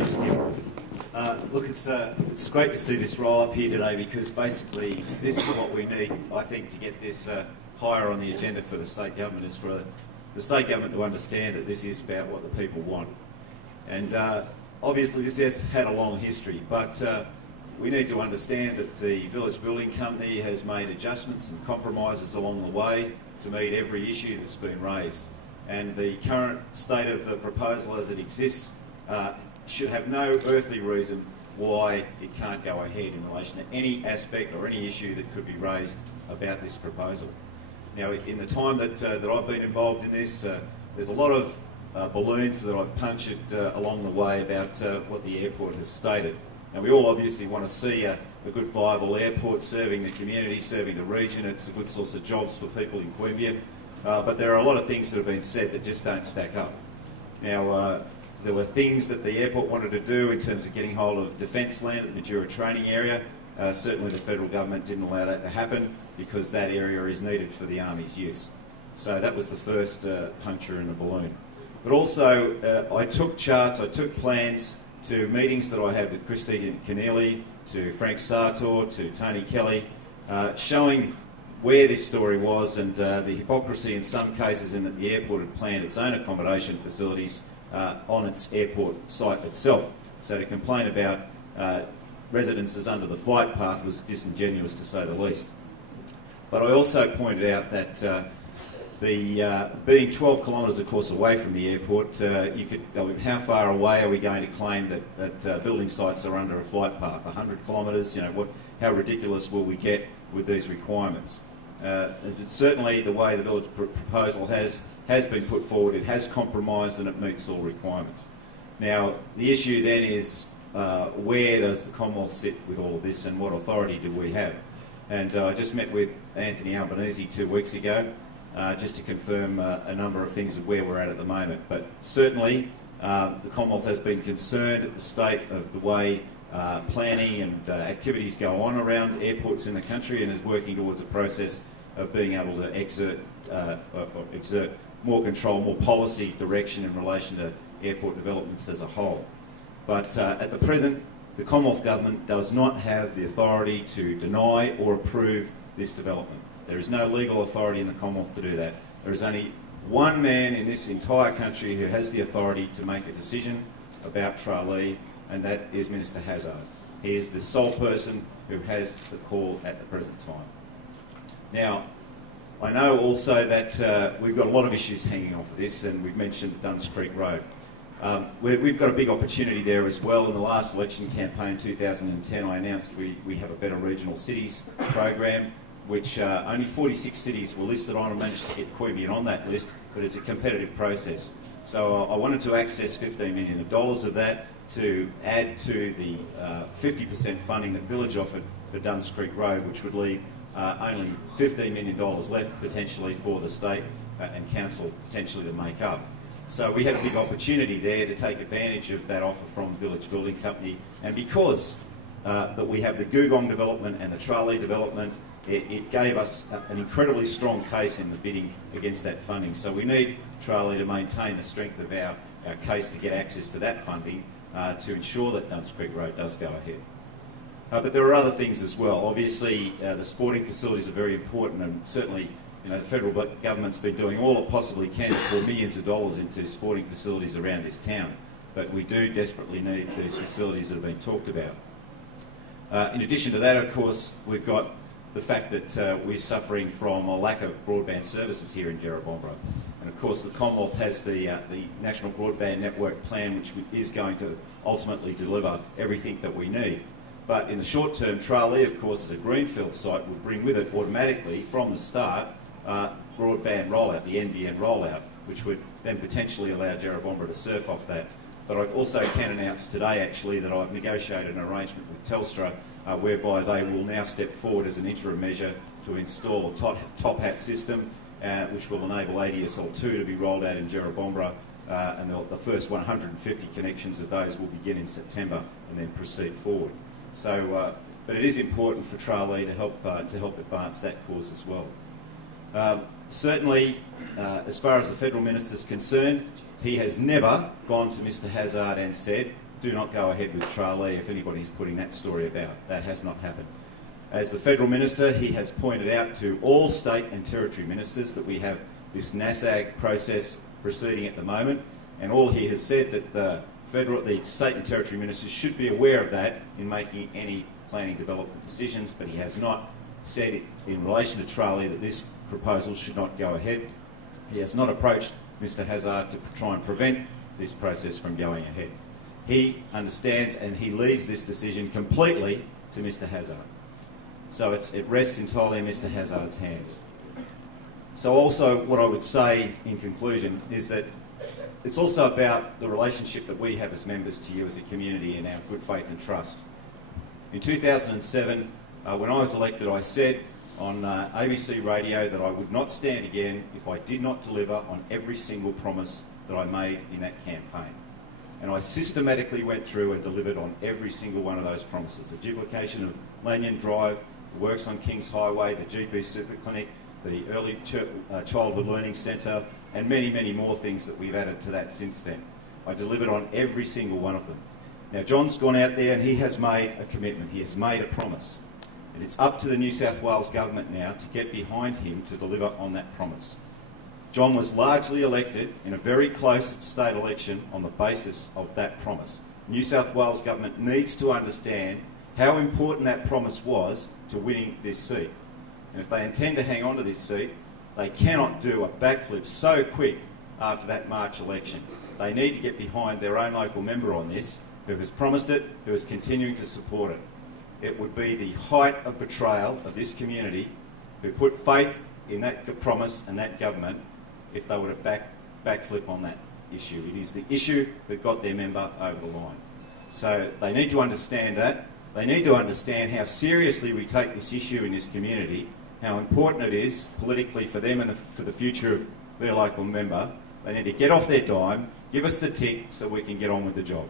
Thanks, Kim. Look, it's great to see this roll up here today, because basically this is what we need, I think, to get this higher on the agenda for the state government, is for the state government to understand that this is about what the people want. And obviously this has had a long history, but we need to understand that the Village Building Company has made adjustments and compromises along the way to meet every issue that's been raised. And the current state of the proposal as it exists should have no earthly reason why it can't go ahead in relation to any aspect or any issue that could be raised about this proposal. Now, in the time that I've been involved in this, there's a lot of balloons that I've punctured along the way about what the airport has stated. Now, we all obviously want to see a good viable airport serving the community, serving the region. It's a good source of jobs for people in Queanbeyan. But there are a lot of things that have been said that just don't stack up. Now, there were things that the airport wanted to do in terms of getting hold of defence land at the Majura training area. Certainly the federal government didn't allow that to happen, because that area is needed for the Army's use. So that was the first puncture in the balloon. But also, I took charts, I took plans to meetings that I had with Christine Keneally, to Frank Sartor, to Tony Kelly, showing where this story was, and the hypocrisy in some cases in that the airport had planned its own accommodation facilities on its airport site itself. So to complain about residences under the flight path was disingenuous, to say the least. But I also pointed out that being 12 kilometres, of course, away from the airport, you could go, how far away are we going to claim that building sites are under a flight path? 100 kilometres? You know, how ridiculous will we get with these requirements? Certainly, the way the village proposal has been put forward, it has compromised and it meets all requirements. Now, the issue then is where does the Commonwealth sit with all of this, and what authority do we have? And I just met with Anthony Albanese 2 weeks ago, just to confirm a number of things of where we're at the moment. But certainly the Commonwealth has been concerned at the state of the way planning and activities go on around airports in the country, and is working towards a process of being able to exert more control, more policy direction in relation to airport developments as a whole. But at the present, the Commonwealth Government does not have the authority to deny or approve this development. There is no legal authority in the Commonwealth to do that. There is only one man in this entire country who has the authority to make a decision about Tralee, and that is Minister Hazzard. He is the sole person who has the call at the present time. Now, I know also that we've got a lot of issues hanging off of this, and we've mentioned Duns Creek Road. We've got a big opportunity there as well. In the last election campaign, 2010, I announced we have a Better Regional Cities program, which only 46 cities were listed on, and managed to get Queanbeyan on that list, but it's a competitive process. So I wanted to access $15 million of that to add to the 50% funding that Village offered for Duns Creek Road, which would leave only $15 million left potentially for the state and council potentially to make up. So we had a big opportunity there to take advantage of that offer from Village Building Company, and because that we have the Googong development and the Tralee development, it gave us an incredibly strong case in the bidding against that funding. So we need Tralee to maintain the strength of our case to get access to that funding to ensure that Duns Creek Road does go ahead. But there are other things as well. Obviously, the sporting facilities are very important, and certainly, you know, the federal government's been doing all it possibly can to pour millions of dollars into sporting facilities around this town. But we do desperately need these facilities that have been talked about. In addition to that, of course, we've got the fact that we're suffering from a lack of broadband services here in Jerrabomberra. And of course, the Commonwealth has the National Broadband Network Plan, which is going to ultimately deliver everything that we need. But in the short term, Tralee, of course, as a greenfield site, would bring with it automatically, from the start, broadband rollout, the NBN rollout, which would then potentially allow Jerrabomberra to surf off that. But I also can announce today, actually, that I've negotiated an arrangement with Telstra whereby they will now step forward as an interim measure to install a top hat system, which will enable ADSL2 to be rolled out in Jerrabomberra, and the first 150 connections of those will begin in September and then proceed forward. So, but it is important for Tralee to help advance that cause as well. Certainly, as far as the Federal Minister is concerned, he has never gone to Mr Hazzard and said, do not go ahead with Tralee if anybody's putting that story about. That has not happened. As the Federal Minister, he has pointed out to all state and territory ministers that we have this NASAG process proceeding at the moment, and all he has said that the state and territory ministers should be aware of that in making any planning development decisions, but he has not said in relation to Tralee that this proposal should not go ahead. He has not approached Mr Hazzard to try and prevent this process from going ahead. He understands and he leaves this decision completely to Mr Hazzard. So it rests entirely in Mr Hazzard's hands. So also what I would say in conclusion is that it's also about the relationship that we have as members to you as a community and our good faith and trust. In 2007, when I was elected, I said on ABC radio that I would not stand again if I did not deliver on every single promise that I made in that campaign. And I systematically went through and delivered on every single one of those promises. The duplication of Lanyon Drive, the works on Kings Highway, the GP Super Clinic, the Early Childhood Learning Centre, and many, many more things that we've added to that since then. I delivered on every single one of them. Now, John's gone out there and he has made a commitment. He has made a promise. And it's up to the New South Wales Government now to get behind him to deliver on that promise. John was largely elected in a very close state election on the basis of that promise. New South Wales Government needs to understand how important that promise was to winning this seat. And if they intend to hang on to this seat, they cannot do a backflip so quick after that March election. They need to get behind their own local member on this, who has promised it, who is continuing to support it. It would be the height of betrayal of this community who put faith in that promise and that government if they were to backflip on that issue. It is the issue that got their member over the line. So they need to understand that. They need to understand how seriously we take this issue in this community, how important it is politically for them and for the future of their local member. They need to get off their dime, give us the tick so we can get on with the job.